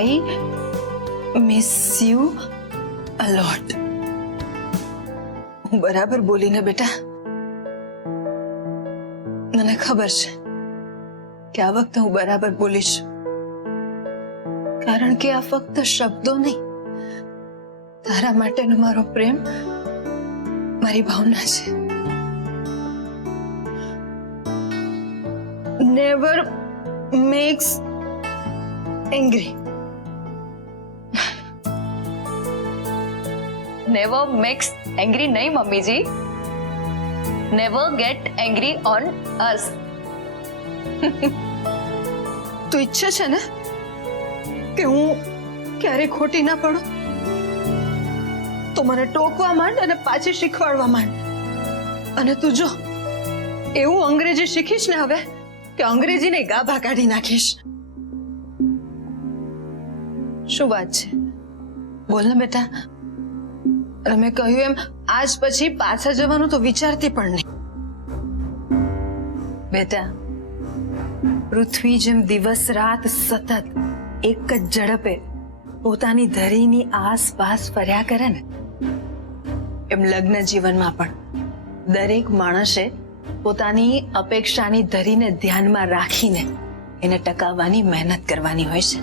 I miss you અ લોટ. હું બરાબર બોલી ને બેટા? મને ખબર છે કે આ વખતે હું બરાબર બોલીશ, કારણ કે આ ફક્ત શબ્દો નહીં, તારા માટેનો મારો પ્રેમ, મારી ભાવના છે. Never makes angry. Never makes angry નહીં મમ્મીજી, never get angry on us. તું ઈચ્છે છે ને કે હું ક્યારેય ખોટી ના પડું? તો મને ટોકવા માંડ અને પાછી શીખવાડવા માંડ. અને તું જો એવું અંગ્રેજી શીખીશ ને હવે કે અંગ્રેજીને ગાભા કાઢી નાખીશ. શું વાત છે? બોલ ને બેટા. અને મેં કહ્યું એમ આજ પછી પાછા જવાનું તો વિચારતી પણ નહીં. બેટા, પૃથ્વી જેમ દિવસ રાત સતત એક જ ઝડપે પોતાની ધરીની આસપાસ ફર્યા કરે ને, એમ લગ્ન જીવનમાં પણ દરેક માણસે પોતાની અપેક્ષાની ધરીને ધ્યાનમાં રાખીને એને ટકાવવાની મહેનત કરવાની હોય છે.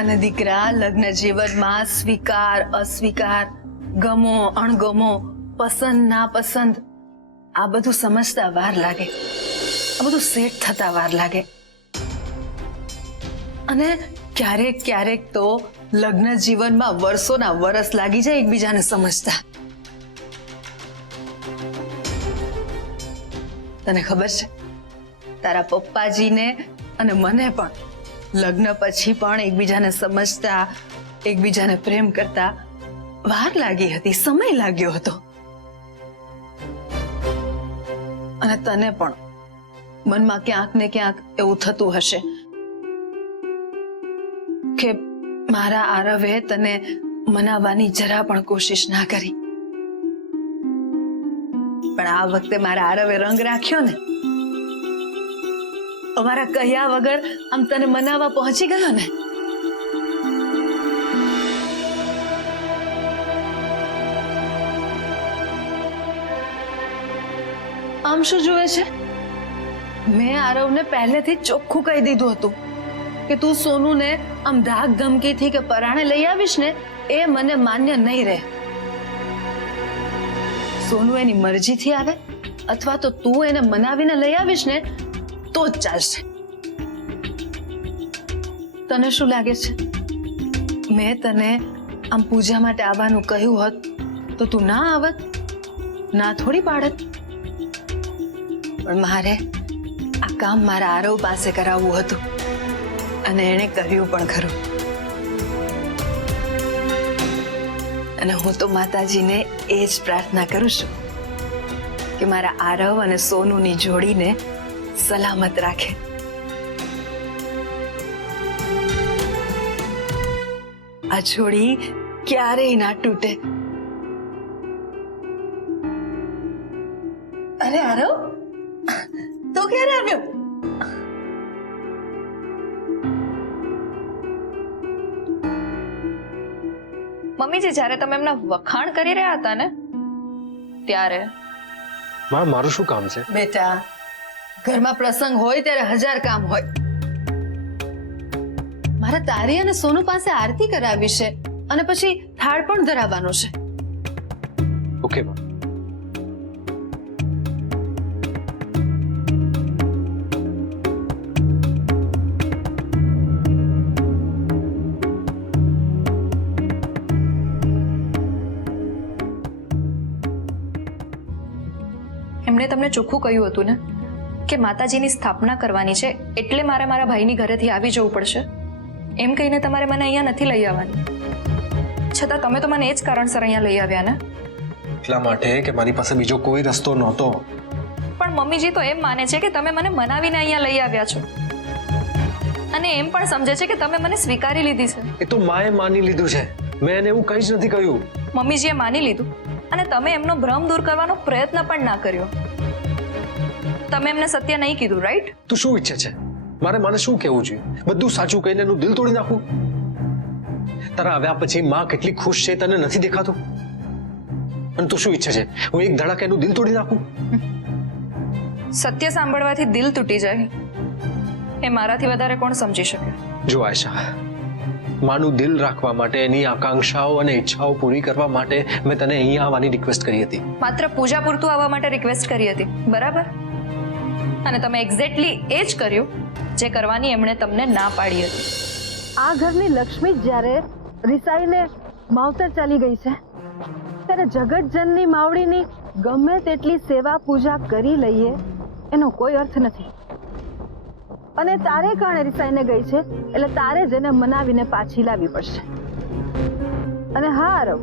અને દીકરા, લગ્ન જીવનમાં સ્વીકાર અસ્વીકાર, ગમો અણગમો, પસંદ ના પસંદ, આ બધું સમજતા વાર લાગે, આ બધું સેટ થતા વાર લાગે. અને ક્યારેક ક્યારેક તો લગ્ન જીવનમાં વર્ષોના વર્ષ લાગી જાય એકબીજાને સમજતા. તને ખબર છે, તારા પપ્પાજીને અને મને પણ લગ્ન પછી પણ એકબીજાને સમજતા, એકબીજાને પ્રેમ કરતા વાર લાગી હતી, સમય લાગ્યો હતો. અને તને પણ મનમાં ક્યાંક ને ક્યાંક એવું થતું હશે કે મારા આરવે તને મનાવવાની જરા પણ કોશિશ ના કરી, પણ આ વખતે મારા આરવે રંગ રાખ્યો ને, અમારા કહ્યા વગર આમ તને મનાવવા પહોંચી ગયો ને. આમ શું જુએ છે? મેં આરવને પહેલેથી ચોખ્ખું કહી દીધું હતું કે તું સોનુને આમ ધાક ધમકીથી કે પરાણે લઈ આવીશ ને એ મને માન્ય નહીં રહે. સોનુ એની મરજીથી આવે અથવા તો તું એને મનાવીને લઈ આવીશ ને તો જ ચાલશે. તને શું લાગે છે, મેં તને આમ પૂજા માટે આવવાનું કહ્યું હોત તો તું ના આવત, ના થોડી પાડત? પણ મારે આ કામ મારા આરવ પાસે કરાવવું હતું અને એણે કર્યું પણ ખરું. અને હું તો માતાજીને એ જ પ્રાર્થના કરું છું કે મારા આરવ અને સોનુની જોડીને સલામત રાખે. આ જોડી ક્યારેય ના તૂટે. અરે આરવ, તો ક્યારે આવ્યો? મમ્મીજી, જ્યારે તમે એમના વખાણ કરી રહ્યા હતા ને ત્યારે મારું શું કામ છે? બેટા, ઘરમાં પ્રસંગ હોય ત્યારે હજાર કામ હોય. મારે તારી અને સોનુ પાસે આરતી કરાવી છે અને પછી થાળ પણ ધરાવવાનો છે. ઓકે માં. એમણે તમને ચોખ્ખું કહ્યું હતું ને કે માતાજીની સ્થાપના કરવાની છે એટલે મારે મારા ભાઈની ઘરેથી આવી જવું પડશે. એમ કહીને તમારે મને અહીંયા નથી લઈ આવવાની, છતાં તમે તો મને એ જ કારણસર અહીંયા લઈ આવ્યા ને. એટલા માટે કે મારી પાસે બીજો કોઈ રસ્તો નહોતો. પણ મમ્મીજી તો એમ માને છે કે તમે મને મનાવીને અહીંયા લઈ આવ્યા છો અને એમ પણ સમજે છે કે તમે મને સ્વીકારી લીધી છે. એ તો માએ માની લીધું છે, મેં એને એવું કંઈ જ નથી કહ્યું. મમ્મીજીએ માની લીધું અને તમે એમનો ભ્રમ દૂર કરવાનો પ્રયત્ન પણ ના કર્યો. તમે એમને સત્ય નહીં કીધું, રાઈટ? તું શું ઈચ્છે છે? માને શું કહેવું જોઈએ? બધું સાચું કહીને એનું દિલ તોડી નાખું? તારા આવ્યા પછી માં કેટલી ખુશ છે તને નથી દેખાતું? અને તું શું ઈચ્છે છે હું એક ધડાકે એનું દિલ તોડી નાખું? સત્ય સાંભળવાથી દિલ તૂટી જાય એ મારાથી વધારે કોણ સમજી શકે? જો આયશા, માનું દિલ રાખવા માટે, એની આકાંક્ષાઓ અને ઈચ્છાઓ પૂરી કરવા માટે મેં તને અહીંયા આવવાની રિક્વેસ્ટ કરી હતી. માત્ર પૂજા પૂરતું આવવા માટે રિક્વેસ્ટ કરી હતી, બરાબર? અને તમે એક્ઝેક્ટલી એ જ કર્યું જે કરવાની એમણે તમને ના પાડી હતી. આ ઘરની લક્ષ્મી જ્યારે રિસાઈને માવતર ચાલી ગઈ છે ત્યારે જગતજનની માવડીની ગમે તેટલી સેવા પૂજા કરી લઈએ એનો કોઈ અર્થ નથી. અને તારે કારણે રિસાઈને ગઈ છે એટલે તારે જ એને મનાવીને પાછી લાવવી પડશે. અને હા આરવ,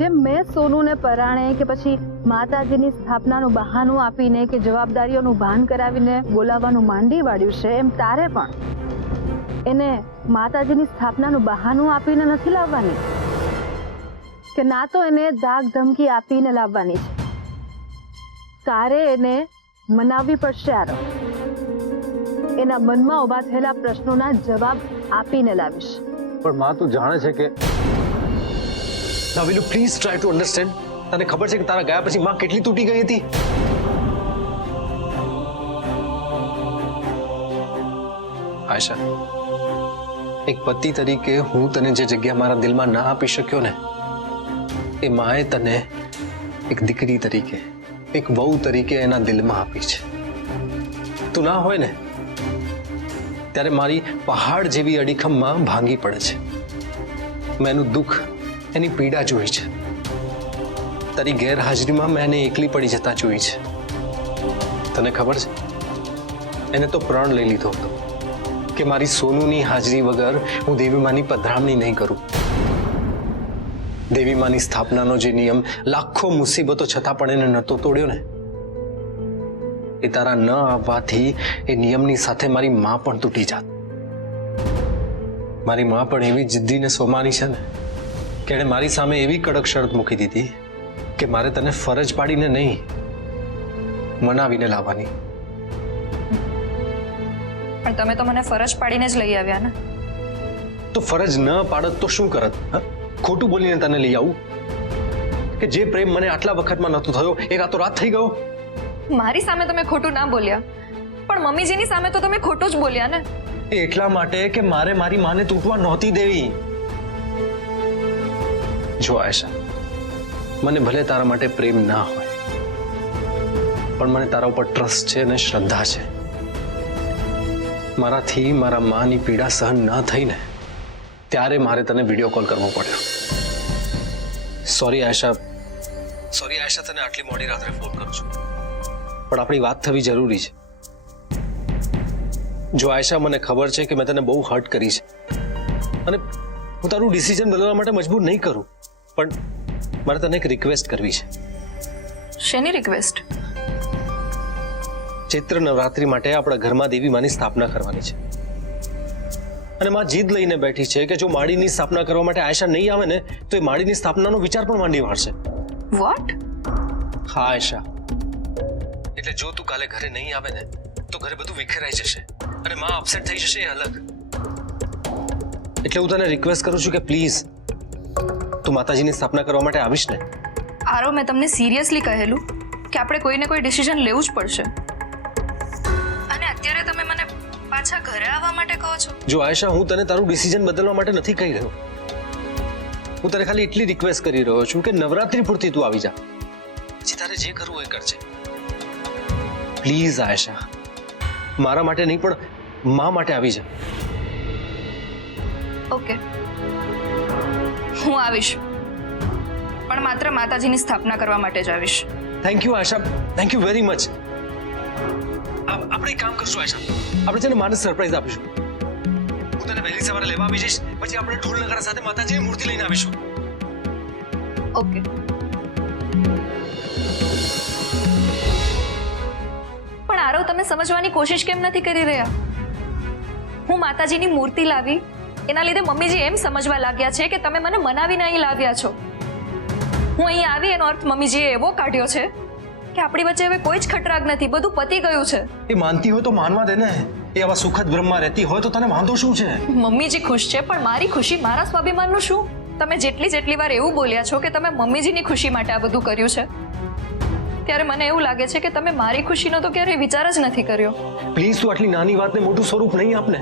જેમ મેં સોનુને પરાણે કે પછી માતાજીની સ્થાપનાનું બહાનું આપીને કે જવાબદારીઓનું ભાન કરાવીને બોલાવવાનું માંડી વાળ્યું છે, એમ તારે પણ એને માતાજીની સ્થાપનાનું બહાનું આપીને નથી લાવવાની, કે ના તો એને ધાક ધમકી આપીને લાવવાની છે. તારે એને મનાવવી પડશે આરવ. એના મનમાં ઉભા થયેલા પ્રશ્નોના જવાબ આપીને લાવીશ. પણ માં તું જાણે છે કે Now will you please try to understand? તને ખબર છે કે તારા ગયા પછી માં કેટલી તૂટી ગઈ હતી? આયશા, એક પતિ તરીકે હું તને જે જગ્યા મારા દિલમાં ના આપી શક્યો ને, એ માએ તને એક દીકરી તરીકે, એક વહુ તરીકે એના દિલમાં આપી છે. તું ના હોય ને ત્યારે મારી પહાડ જેવી અડીખમમાં ભાંગી પડે છે. મેં એનું દુઃખ, એની પીડા જોઈ છે. તારી ગેરહાજરીમાં મેં એને એકલી પડી જતા જોઈ છે. તને ખબર છે, એને તો પ્રણ લઈ લીધો હતો કે મારી સોનુની હાજરી વગર હું દેવીમાની પધરામણી નહીં કરું. દેવીમાની સ્થાપનાનો જે નિયમ લાખો મુસીબતો છતાં પણ એને નહોતો તોડ્યો ને, એ તારા ન આવવાથી એ નિયમની સાથે મારી માં પણ તૂટી જાત. મારી માં પણ એવી જિદ્દી ને સોમાની છે ને કે એણે મારી સામે એવી કડક શરત મૂકી દીધી કે મારે તને ફરજ પાડીને નહીં, મનાવીને લાવવાની. પણ તમે તો મને ફરજ પાડીને જ લઈ આવ્યા ને. તો ફરજ ન પાડત તો શું કરત? ખોટું બોલીને તને લઈ આવું કે જે પ્રેમ મને આટલા વખતમાં નહોતો થયો એ રાતો રાત થઈ ગયો? મારી સામે તમે ખોટું ના બોલ્યા, પણ મમ્મીજીની સામે તો તમે ખોટું જ બોલ્યા ને. એ એટલા માટે કે મારે મારી માને તૂટવા નહોતી દેવી. જો આયશા, મને ભલે તારા માટે પ્રેમ ના હોય, પણ મને તારા ઉપર ટ્રસ્ટ છે અને શ્રદ્ધા છે. મારાથી મારા માની પીડા સહન ન થઈ ને ત્યારે મારે તને વિડીયો કોલ કરવો પડ્યો. સોરી આયશા, તને આટલી મોડી રાત્રે ફોન કરું છું, પણ આપણી વાત થવી જરૂરી છે. જો આયશા, મને ખબર છે કે મેં તને બહુ હર્ટ કરી છે અને હું તારું ડિસિઝન બદલવા માટે મજબૂર નહીં કરું, પણ મારે તને એક રિક્વેસ્ટ કરવી છે. શેની રિક્વેસ્ટ? ચૈત્ર નવરાત્રી માટે આપણા ઘરમાં દેવી માની સ્થાપના કરવાની છે અને માં જીદ લઈને બેઠી છે કે જો માળીની સ્થાપના કરવા માટે આયશા નહીં આવે ને તો એ માળીની સ્થાપનાનો વિચાર પણ માંડી વાળશે. વોટ? હા આયશા, એટલે જો તું કાલે ઘરે નહીં આવે ને તો ઘરે બધું વિખેરાઈ જશે અને માં અપસેટ થઈ જશે, એ અલગ. એટલે હું તને રિક્વેસ્ટ કરું છું કે પ્લીઝ તું માતાજીની સ્થાપના કરવા માટે આવીશ ને. આરો, મેં તમને સિરિયસલી કહેલું કે આપણે કોઈને કોઈ ડિસિઝન લેવું જ પડશે, અને અત્યારે તમે મને પાછા ઘરે આવવા માટે કહો છો. જો આયશા, હું તને તારું ડિસિઝન બદલવા માટે નથી કહી રહ્યો. હું તને ખાલી એટલી રિક્વેસ્ટ કરી રહ્યો છું કે નવરાત્રી પૂરતી તું આવી જા, પછી તારે જે કરવું એ કરજે. પ્લીઝ આયશા, મારા માટે નહીં પણ મા માટે આવી જા. ઓકે, હું આવીશ, પણ માત્ર માતાજીની સ્થાપના કરવા માટે જ આવીશ. Thank you Ayesha, thank you very much. આપણે એક કામ કરશું આયશા, આપણે છે ને માને સરપ્રાઈઝ આપીશું. હું તને વહેલી સવારે લેવા આવી જઈશ, પછી આપણે ઢોલ નગારા સાથે માતાજીની મૂર્તિ લઈને આવીશું. ઓકે. પણ આરવ, તમે સમજવાની કોશિશ કેમ નથી કરી રહ્યા? હું માતાજીની મૂર્તિ લાવી એના લીધે મમ્મીજી એમ સમજવા લાગ્યા છે કે તમે મને મનાવીને અહીં લાવ્યા છો. હું અહીં આવી એનો અર્થ મમ્મીજીએ એવો કાઢ્યો છે કે આપણી વચ્ચે હવે કોઈ જ ખટરાગ નથી, બધું પતી ગયું છે. એ માનતી હોય તો માનવા દે ને. એ આવા સુખદ બ્રહ્મમાં રહેતી હોય તો તને વાંધો શું છે? મમ્મીજી ખુશ છે, પણ મારી ખુશી, મારા સ્વાભિમાનનું શું? તમે જેટલી વાર એવું બોલ્યા છો કે તમે મમ્મીજીની ખુશી માટે આ બધું કર્યું છે, ત્યારે મને એવું લાગે છે કે તમે મારી ખુશીનો તો ક્યારેય વિચાર જ નથી કર્યો. પ્લીઝ તું આટલી નાની વાતને મોટું સ્વરૂપ નહીં આપને.